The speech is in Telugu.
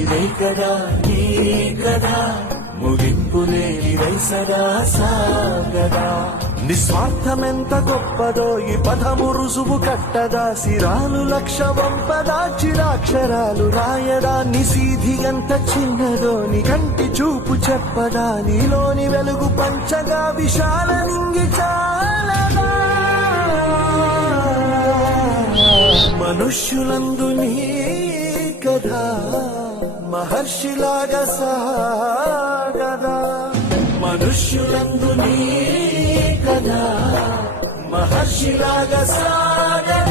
ఇదే కదా నీ కదా ముగింపు లేనిదై సదా సాగదా నిస్వార్థమెంత గొప్పదో ఈ పదము రుజువు కట్టదా సిరాలు లక్ష వంపదా చిరాక్షరాలు రాయదా నిసీధి ఎంత చిన్నదో నీ కంటి చూపు చెప్పదా నీలోని వెలుగు పంచగా విశాల నింగి చాలదా మనుష్యులందు నీ కథా మహర్షిలాగా సాగదా మనుష్యులందు నీ కథా మహర్షిలాగా సాగదా